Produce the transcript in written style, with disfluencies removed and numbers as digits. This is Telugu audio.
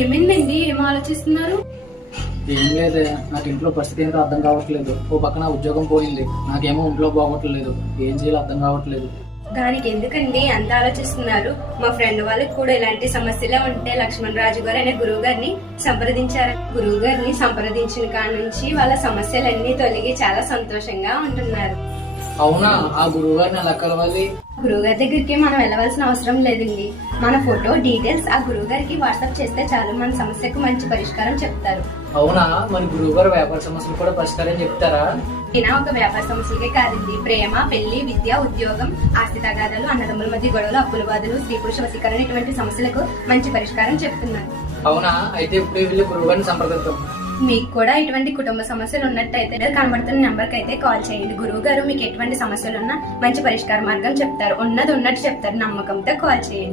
ఏమైందండి? ఏం ఆలోచిస్తున్నారు? ఏం లేదు, నాకు ఇంట్లో పరిస్థితి ఏంటో అర్థం కావట్లేదు. ఓ పక్కన ఉద్యోగం పోయింది, నాకేమో ఇంట్లో బాగోట్లేదు. ఏం చేయాలో అర్థం కావట్లేదు. దానికి ఎందుకండి అంత ఆలోచిస్తున్నారు? మా ఫ్రెండ్ వాళ్ళకి కూడా ఇలాంటి సమస్యలే ఉంటే లక్ష్మణ్ రాజు గారు అనే గురువు గారిని సంప్రదించారు. గురువు గారిని సంప్రదించిన కాడ నుంచి వాళ్ళ సమస్యలన్నీ తొలగి చాలా సంతోషంగా ఉంటున్నారు. అవునా? ఆ గురువు గారిని ఎలా కలవాలి? గురువు గారి దగ్గరికి మనం వెళ్ళవలసిన అవసరం లేదండి. మన ఫోటో డీటెయిల్స్ ఆ గురువు గారికి వాట్సాప్ చేస్తే చాలు, మన సమస్యకు మంచి పరిష్కారం చెప్తారు. అవునా? మరి గురువు గారు వ్యాపార సమస్యలు కూడా పరిష్కారం చెప్తారా? ఈయన ఒక వ్యాపార సమస్యలకే కాదండి, ప్రేమ, పెళ్లి, విద్య, ఉద్యోగం, ఆస్తి తగాదాలు, అన్నదమ్ముల మధ్య గొడవలు, అప్పుల బాధలు, స్త్రీ పురుష వశీకరణ ఇటువంటి సమస్యలకు మంచి పరిష్కారం చెప్తున్నారు. అవునా? అయితే ఇప్పుడు వెళ్ళి గురువు గారిని సంప్రదిద్దాం. మీకు కూడా ఇటువంటి కుటుంబ సమస్యలు ఉన్నట్టయితే కనబడుతున్న నెంబర్ కి అయితే కాల్ చేయండి. గురువు గారు మీకు ఎటువంటి సమస్యలు ఉన్నా మంచి పరిష్కార మార్గం చెప్తారు. ఉన్నది ఉన్నట్టు చెప్తారు. నమ్మకంతో కాల్ చేయండి.